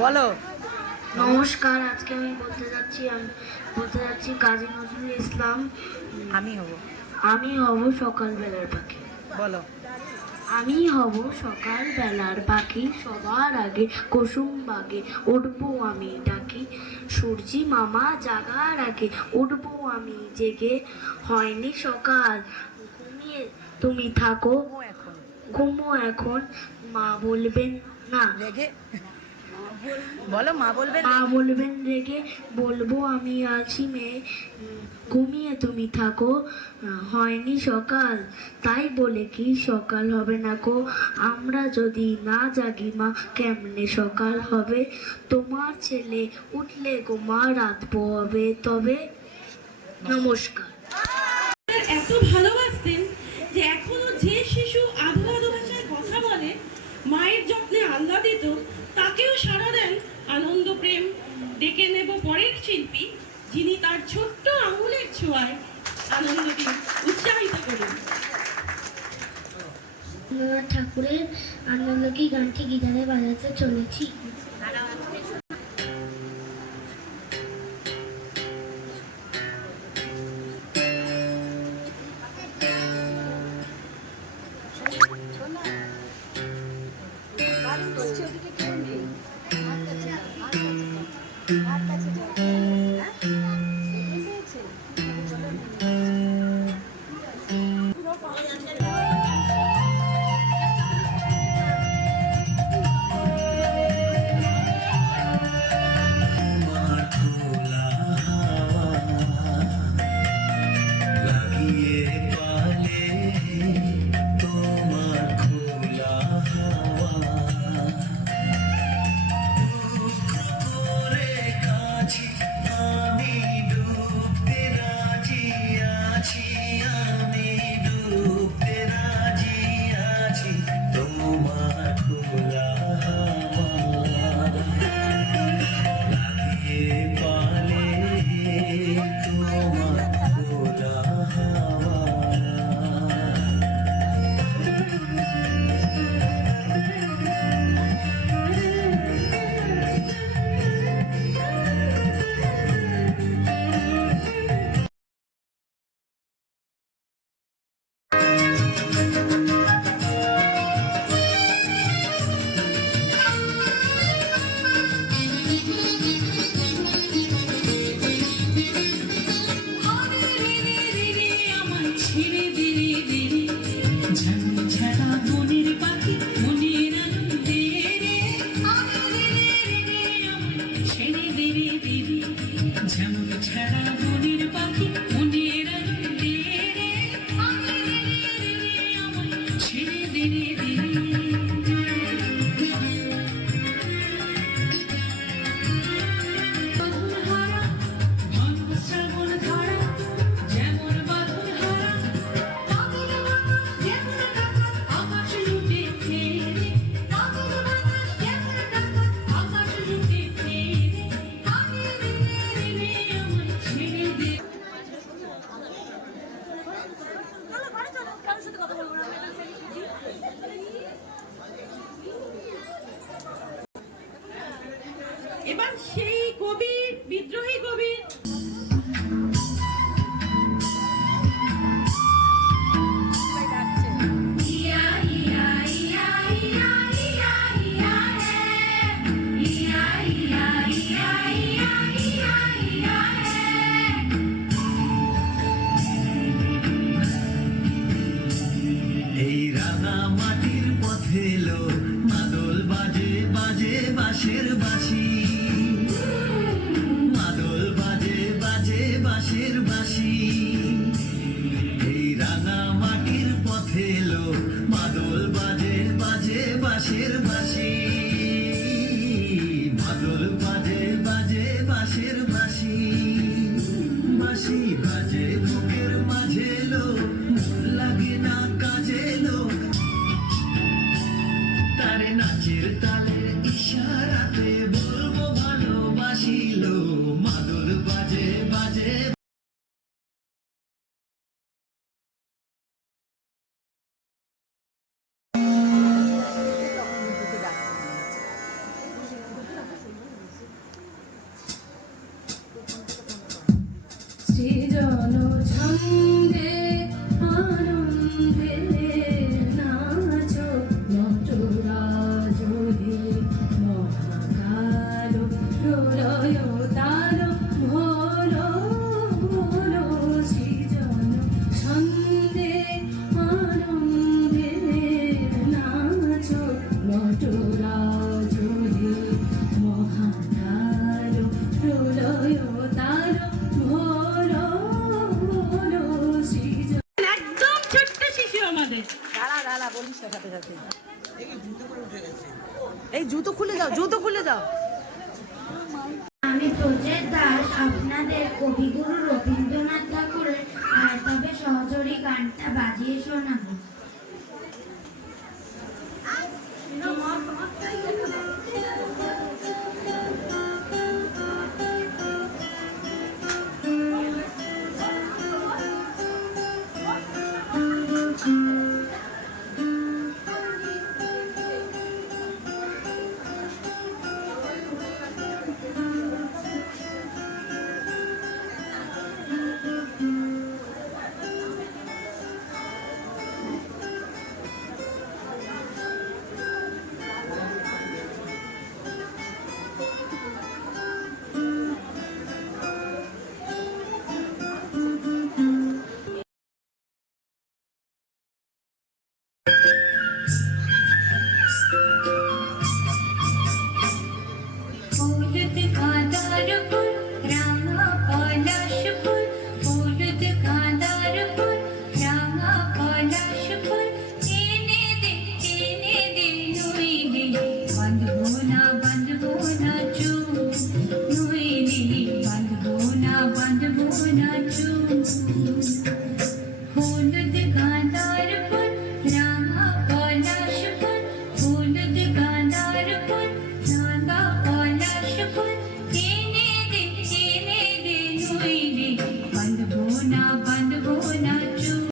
বলো। নমস্কার, আজকে আমি বলতে যাচ্ছি কাজী নজরুল ইসলাম। আমি হব সকালবেলার পাখি। বলো। আমি হব সকালবেলার পাখি, সবার আগে কুসুম বাগে উঠবো আমি ডাকি। সূর্যি মামা জাগার আগে উঠবো আমি জেগে। হয়নি সকাল, ঘুমিয়ে তুমি থাকো। ঘুমো এখন, মা বলবেন না রেগে বলো। মা বলবেন রেগে। বলবো আমি আছি মেয়ে, ঘুমিয়ে তুমি থাকো। হয়নি সকাল, তাই বলে কি সকাল হবে না গো। আমরা যদি না জাগি মা, কেমনে সকাল হবে। তোমার ছেলে উঠলে গো মা, রাত পোহাবে তবে। নমস্কার। এত ভালোবাসতেন যে এখনো যে শিশু আধো আধো ভাষায় কথা বলে, মায়ের যত্নে আহ্লাদিত, তাকেও সাড়া দেন আনন্দ প্রেম। ডেকে নেব পরের শিল্পী, যিনি তার ছোট্ট আঙুলের ছোঁয়ায় আনন্দকে উৎসাহিত করুন। ঠাকুরের আনন্দকে গানটি গিটারে বাজাতে চলেছি। এবার সেই কবি, বিদ্রোহী কবি এই রাঙা মাটির পথে এলো মাদল বাজে বাজে বাঁশের বাঁশি। মাদল বাজে বাজে বাঁশের বাঁশি। এই রাঙা মাটির পথে এলো মাদল বাজে বাজে বাঁশের বাঁশি। মাদল বাজে বাজে বাঁশের বাঁশি। বাঁশি বাজে বুকের মাঝে এলো, লাগে না কাজে লোক। তারে নাচের তালে ইশারাতে বলবো ভালোবাসিল। মাদল বাজে বাজে শালা বলিস না সাথে সাথে। এই জুতো খুলে যাও, জুতো খুলে যাও। আমি প্রজেত দাস আপনাদের কবিগুরু রবীন্দ্রনাথ ঠাকুরের আয়তবে সহচরী গানটা বাজিয়ে শোনাবো। बंद बोना चू